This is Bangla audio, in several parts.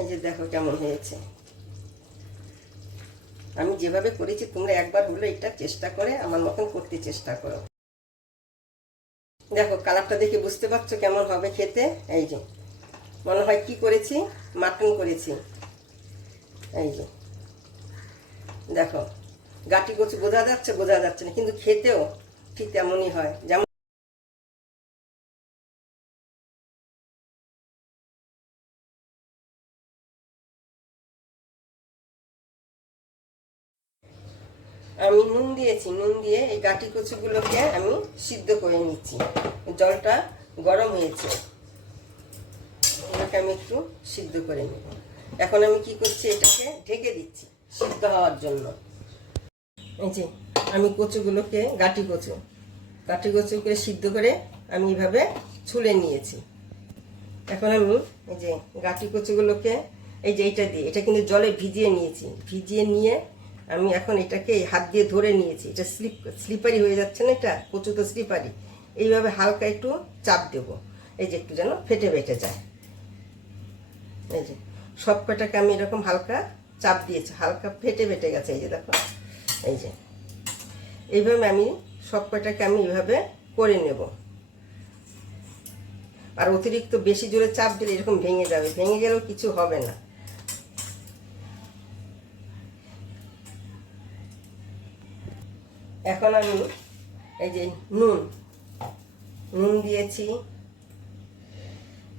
এই যে দেখো কেমন হয়েছে। আমি যেভাবে করেছি তোমরা একবার হলো এটা চেষ্টা করে আমার মতন করতে চেষ্টা করো। দেখো কালারটা দেখে বুঝতে পারছো কেমন হবে খেতে। এই যে মনে হয় কি করেছি, মাটন করেছি। এই যে দেখো গাটি কচু বোঝা যাচ্ছে, বোঝা যাচ্ছে না, কিন্তু খেতেও ঠিক তেমনই হয়। যেমন আমি নুন দিয়েছি, নুন দিয়ে এই গাটি কচুগুলোকে আমি সিদ্ধ করে নিচ্ছি। জলটা গরম হয়েছে, এটাকে আমি একটু সিদ্ধ করে নেব। এখন আমি কি করছি, এটাকে ঢেকে দিচ্ছি সিদ্ধ হওয়ার জন্য। এই যে আমি কচুগুলোকে গাটি কচুকে সিদ্ধ করে আমি এইভাবে ছুলে নিয়েছি। এখন আমি এই যে গাটি কচুগুলোকে এই যে এইটা দিয়ে, এটা কিন্তু জলে ভিজিয়ে নিয়েছি, ভিজিয়ে নিয়ে আমি এখন এটাকে হাত দিয়ে ধরে নিয়েছি। এটা স্লিপারি হয়ে যাচ্ছে না, এটা কচু তো স্লিপারি। এইভাবে হালকা একটু চাপ দেবো, এই যে একটু যেন ফেটে ফেটে যায়। এই যে সব কটাকে আমি এরকম হালকা চাপ দিয়েছি, হালকা ফেটে ফেটে গেছে। এই যে দেখো, এই যে এইভাবে আমি সব কটাকে আমি এইভাবে করে নেব। আর অতিরিক্ত বেশি জোরে চাপ দিলে এরকম ভেঙে যাবে, ভেঙে গেলেও কিছু হবে না। এখন আমি এই যে নুন দিয়েছি,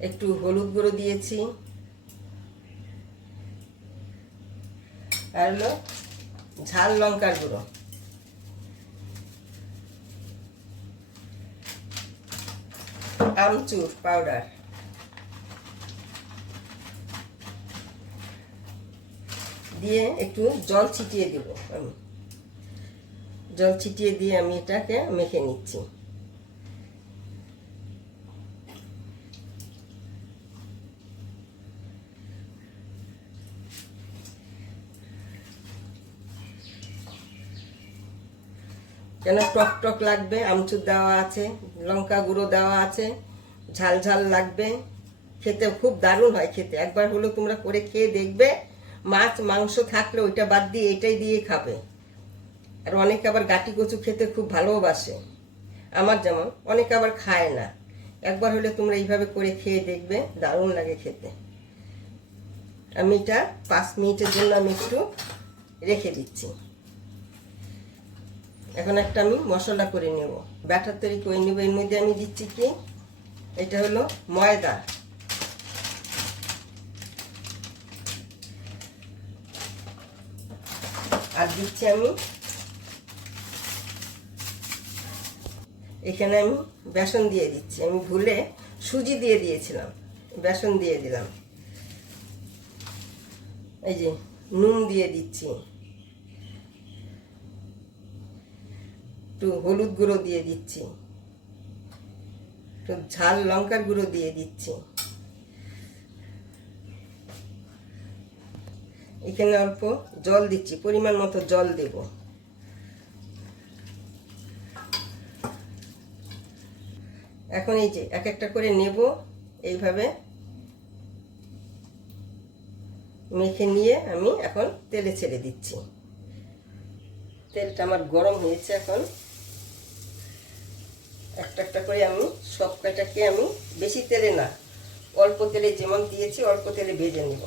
একটু হলুদ গুঁড়ো দিয়েছি, আর হলো ঝাল লঙ্কার গুঁড়ো, আমচুর পাউডার দিয়ে একটু জল ছিটিয়ে দেব। আমি জল ছিটিয়ে দিয়ে আমি এটাকে মেখে নিচ্ছি। কেন টক টক লাগবে, আমচুর দেওয়া আছে, লঙ্কা গুঁড়ো দেওয়া আছে, ঝাল ঝাল লাগবে, খেতে খুব দারুণ হয় খেতে। একবার হলো তোমরা করে খেয়ে দেখবে। মাছ মাংস থাকলে ওইটা বাদ দিয়ে এটাই দিয়ে খাবে। আর অনেকে আবার গাটি কচু খেতে খুব ভালোবাসে, আমার যেমন, অনেকে আবার খায় না। একবার হলে তোমরা এইভাবে করে খেয়ে দেখবে, দারুণ লাগে খেতে। আমি এটা 5 মিনিটের জন্য আমি একটু রেখে দিচ্ছি। এখন একটা আমি মশলা করে নেব, ব্যাটার তৈরি করে নেব। এর মধ্যে আমি দিচ্ছি কি, এটা হলো ময়দা, আর দিচ্ছি আমি এখানে আমি বেসন দিয়ে দিচ্ছি। আমি ভুলে সুজি দিয়ে দিয়েছিলাম, বেসন দিয়ে দিলাম। এই যে নুন দিয়ে দিচ্ছি, একটু হলুদ গুঁড়ো দিয়ে দিচ্ছি, একটু ঝাল লঙ্কার গুঁড়ো দিয়ে দিচ্ছি। এখানে অল্প জল দিচ্ছি, পরিমাণ মতো জল দেব। এখন এই যে এক একটা করে নেব, এইভাবে মেখে নিয়ে আমি এখন তেলে ছেড়ে দিচ্ছি। তেলটা আমার গরম হয়েছে। এখন একটা একটা করে আমি সব কটাকে আমি বেশি তেলে না, অল্প তেলে যেমন দিয়েছি অল্প তেলে ভেজে নেব।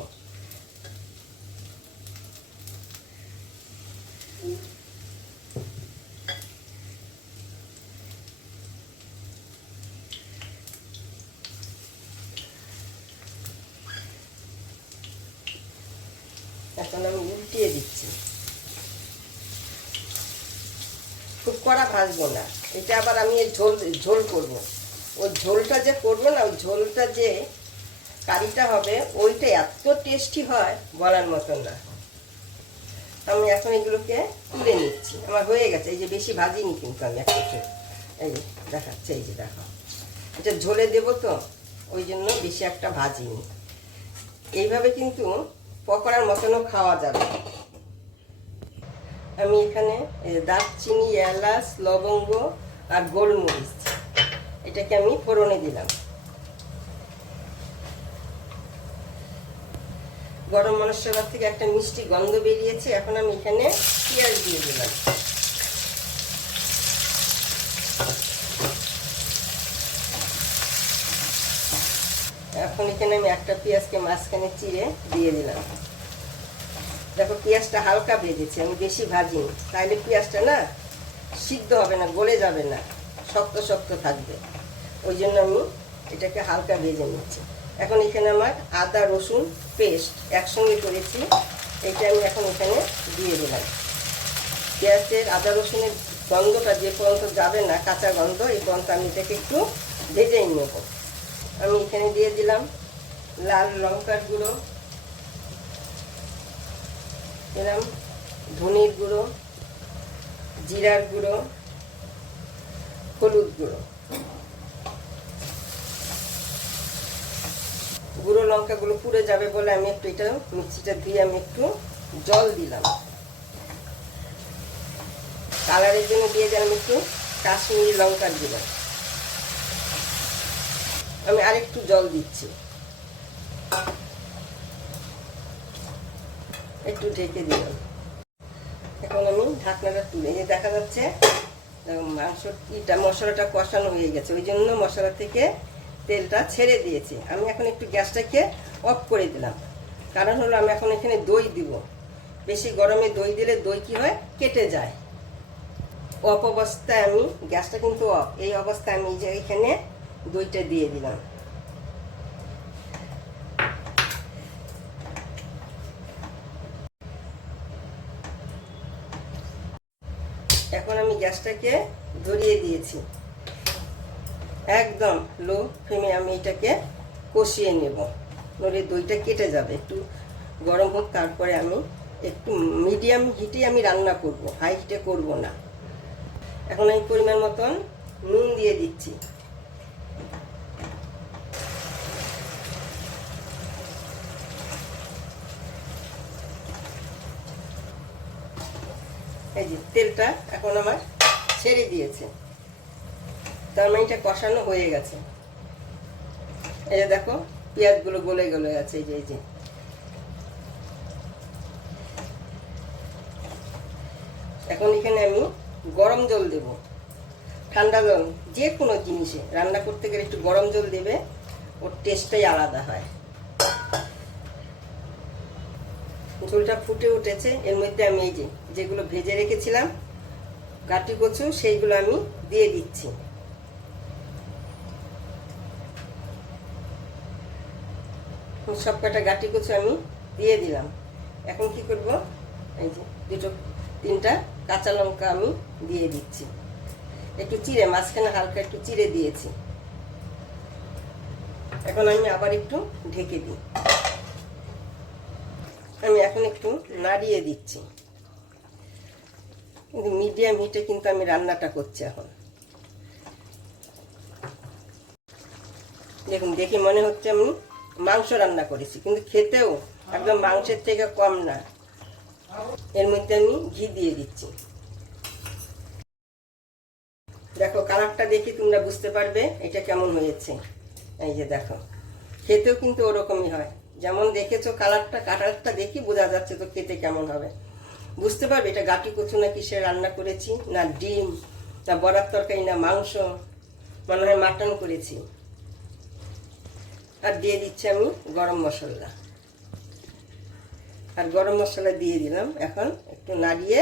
এখন আমি উল্টিয়ে দিচ্ছি, খুব কড়া ভাজবো না। এটা আবার আমি ঝোল করব। ওই ঝোলটা যে করবো না, ওই ঝোলটা যে কারিটা হবে, ওইটা এত টেস্টি হয় বলার মতো না। আমি এখন এগুলোকে তুলে নিচ্ছি, আমার হয়ে গেছে। এই যে বেশি ভাজিনি কিন্তু আমি একটা, এই যে দেখাচ্ছে, এই যে দেখো, এটা ঝোলে দেবো তো ওই জন্য বেশি একটা ভাজিনি। এইভাবে কিন্তু পকোড়ার মতনও খাওয়া যাবে। আমি এখানে দারচিনি, এলাচ, লবঙ্গ আর গোলমরিচ এটাকে আমি ফোড়নে দিলাম। গরম মশলা থেকে একটা মিষ্টি গন্ধ বেরিয়েছে। এখন আমি এখানে পেঁয়াজ দিয়ে দিলাম। এখন এখানে আমি একটা পেঁয়াজকে মাঝখানে চিড়ে দিয়ে দিলাম। দেখো পেঁয়াজটা হালকা ভেজেছি, আমি বেশি ভাজিনি, তাহলে পেঁয়াজটা না সিদ্ধ হবে না, গলে যাবে না, শক্ত শক্ত থাকবে। ওই জন্য আমি এটাকে হালকা ভেজে নিচ্ছি। এখন এখানে আমার আদা রসুন পেস্ট একসঙ্গে করেছি, এটা আমি এখন এখানে দিয়ে দিলাম। পেঁয়াজের আদা রসুনের গন্ধটা যে পর্যন্ত যাবে না, কাঁচা গন্ধ, এই পর্যন্ত আমি এটাকে একটু ভেজেই নেব। আমি এখানে দিয়ে দিলাম লাল লঙ্কার গুঁড়ো, দিলাম ধনের গুঁড়ো, জিরার গুঁড়ো, হলুদ গুঁড়ো। গুঁড়ো লঙ্কাগুলো পুড়ে যাবে বলে আমি একটু এটা মিক্সিটা দিয়ে আমি একটু জল দিলাম। কালারের জন্য দিয়ে দিলাম একটু কাশ্মীরি লঙ্কার গুঁড়ো। আমি আরেকটু জল দিচ্ছি, একটু ঢেকে দিলাম। এখন আমি ঢাকনাটা তুলে, যে দেখা যাচ্ছে মশলাটা কষানো হয়ে গেছে, ওই জন্য মশলা থেকে তেলটা ছেড়ে দিয়েছে। আমি এখন একটু গ্যাসটাকে অফ করে দিলাম, কারণ হলো আমি এখন এখানে দই দিব। বেশি গরমে দই দিলে দই কি হয়, কেটে যায়। অফ অবস্থায় আমি, গ্যাসটা কিন্তু অফ, এই অবস্থায় আমি যে এখানে দইটা দিয়ে দিলাম। এখন আমি গ্যাসটাকে ধরিয়ে দিয়েছি, একদম লো ফ্লেমে আমি এটাকে কষিয়ে নেব, নইলে দইটা কেটে যাবে। একটু গরম হোক, তারপরে আমি একটু মিডিয়াম হিটে আমি রান্না করব, হাই হিটে করব না। এখন আমি পরিমাণ মতন নুন দিয়ে দিচ্ছি। এই যে তেলটা এখন আমার ছেড়ে দিয়েছে, তার মানে এটা কষানো হয়ে গেছে। এই যে দেখো পেঁয়াজগুলো গলে গলে গেছে। এই যে এখন এখানে আমি গরম জল দেব, ঠান্ডা জল। যে কোনো জিনিসে রান্না করতে গেলে একটু গরম জল দেবে, ওর টেস্টটাই আলাদা হয়। ঝোলটা ফুটে উঠেছে, এর মধ্যে আমি এই যেগুলো ভেজে রেখেছিলাম গাটি কচু, সেইগুলো আমি দিয়ে দিচ্ছি। সব কটা গাটি কচু আমি দিয়ে দিলাম। এখন কি করব, এই যে দুটো তিনটা কাঁচা লঙ্কা আমি দিয়ে দিচ্ছি, একটু চিড়ে, মাঝখানে হালকা একটু চিড়ে দিয়েছি। এখন আমি আবার একটু ঢেকে দিই। আমি এখন একটু নাড়িয়ে দিচ্ছি, কিন্তু মিডিয়াম হিটে কিন্তু আমি রান্নাটা করছি। এখন দেখুন, দেখে মনে হচ্ছে আমি মাংস রান্না করেছি, কিন্তু খেতেও একদম মাংসের থেকে কম না। এর মধ্যে আমি ঘি দিয়ে দিচ্ছি। দেখো কালারটা দেখে তোমরা বুঝতে পারবে এটা কেমন হয়েছে। এই যে দেখো, খেতেও কিন্তু ওরকমই হয়, যেমন দেখেছো কালারটা দেখি বোঝা যাচ্ছে তো খেতে কেমন হবে। বুঝতে পারবে এটা গাটি কচু না কিসে রান্না করেছি, না ডিম, না বড়ার তরকারি, না মাংস, মনে হয় মাটন করেছি। আর দিয়ে দিচ্ছি আমি গরম মশলা, আর গরম মশলা দিয়ে দিলাম। এখন একটু নাড়িয়ে